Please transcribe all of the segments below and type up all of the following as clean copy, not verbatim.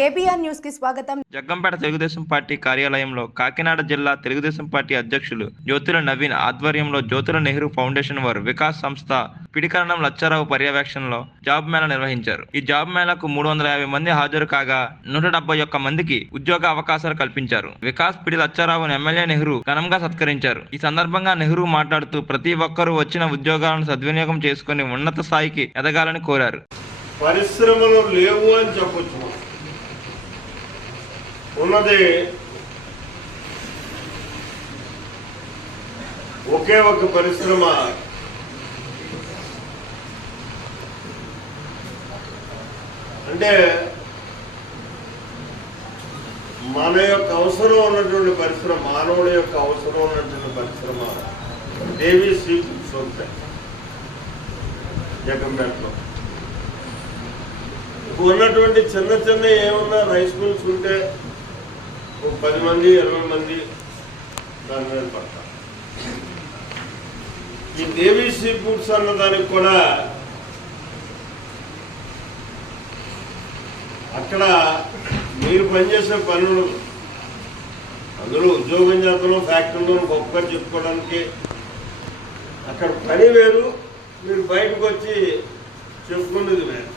KBR news కి స్వాగతం. Jaggampeta Telugu Desam party కార్యాలయంలో కాకినాడ జిల్లా తెలుగుదేశం పార్టీ అధ్యక్షులు జ్యోతుల నవీన్ ఆధ్వర్యంలో జ్యోతుల నెహ్రూ ఫౌండేషన్ వారు వికాస్ సంస్థ పిడికరణం లచ్చారావు పర్యవేక్షణలో జాబ్ మేళా నిర్వహించారు. ఈ జాబ్ మేళాకు 350 మంది హాజరు కాగా 171 మందికి ఉద్యోగ అవకాశాలు కల్పించారు. వికాస్ పిడి లచ్చారావును ఎమ్మెల్యే నెహ్రూ ఘనంగా సత్కరించారు. ఈ సందర్భంగా నెహ్రూ మాట్లాడుతూ ప్రతి ఒక్కరూ వచ్చిన ఉద్యోగాలను సద్వినియోగం చేసుకుని ఉన్నత స్థాయికి ఎదగాలని కోరారు. పరిశ్రమలు లేవు అని చెప్పొచ్చు. ఉన్నది ఒకే ఒక పరిశ్రమ. అంటే మన యొక్క అవసరం ఉన్నటువంటి పరిశ్రమ, మానవుడి యొక్క అవసరం ఉన్నటువంటి పరిశ్రమ దేవి సీ ఫుడ్స్ ఉంటాయి జగంపేటలో. ఉన్నటువంటి చిన్న చిన్న ఏమన్నా రైస్ మిల్స్ ఉంటే 10 మంది 20 మంది దాని మీద పడతారు. ఈ దేవి సీ ఫుడ్స్ అన్నదానికి కూడా అక్కడ మీరు పనిచేసే పనులు, అందులో ఉద్యోగం చేతను ఫ్యాక్టరీలో గొప్పగా చెప్పుకోవడానికి అక్కడ పని వేరు, మీరు బయటకు వచ్చి చెప్పుకునేది వేరు.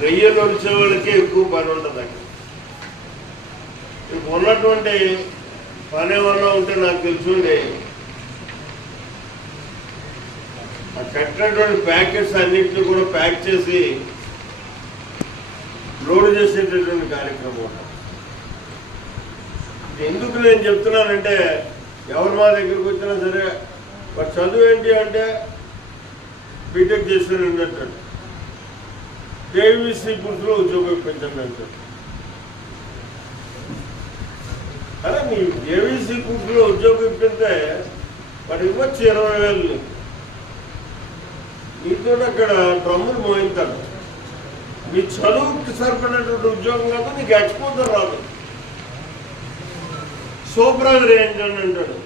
రొయ్యలు వచ్చే వాళ్ళకి ఎక్కువ పని ఉంటుంది. అక్కడ ఇప్పుడు ఉన్నటువంటి పని ఏమన్నా ఉంటే నాకు తెలుసుండి ఆ కట్టినటువంటి ప్యాకెట్స్ అన్నింటినీ కూడా ప్యాక్ చేసి లోడ్ చేసేటటువంటి కార్యక్రమం ఉంటుంది. ఎందుకు నేను చెప్తున్నానంటే, ఎవరు మా దగ్గరికి వచ్చినా సరే వాడు చదువు ఏంటి అంటే బీటెక్ చేసిన ఉన్నట్టు కేవీసీ ఫుడ్స్లో ఉద్యోగం ఇప్పించండి అంటారు. అరే నీ కేవీసీ ఫుడ్స్లో ఉద్యోగం ఇప్పితే వాడు ఇవ్వచ్చు 20,000. నీతో అక్కడ డ్రమ్ములు మోయింతాడు. నీ చదువుకి సరిపడినటువంటి ఉద్యోగం కాదు, నీకు ఎక్స్పోజర్ రాదు. సూపర్వైజర్ ఏంటని అంటాడు.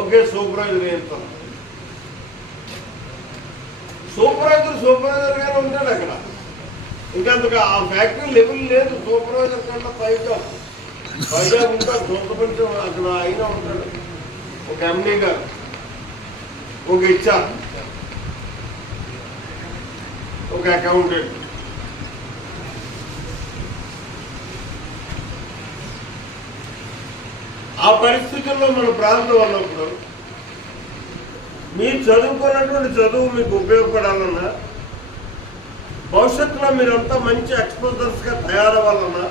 ఓకే సూపర్వైజర్ ఏంటాను, సూపర్వైజర్ గానే ఉంటాడు అక్కడ. ఇంకందుకు ఆ ఫ్యాక్టరీ లెవెల్ లేదు. సూపర్వైజర్ కన్నా పైగా ఉంటాడు. సొంత కొంచెం అక్కడ అయినా ఉంటాడు. ఒక ఎండీ గారు, ఒక హెచ్ఆర్, ఒక అకౌంటెంట్. ఆ పరిస్థితుల్లో మన ప్రాంతం ఉన్నప్పుడు మీరు చదువుకున్నటువంటి చదువు మీకు ఉపయోగపడాలన్నా, భవిష్యత్తులో మీరంతా మంచి ఎక్స్పోజర్స్గా తయారవ్వాలన్నా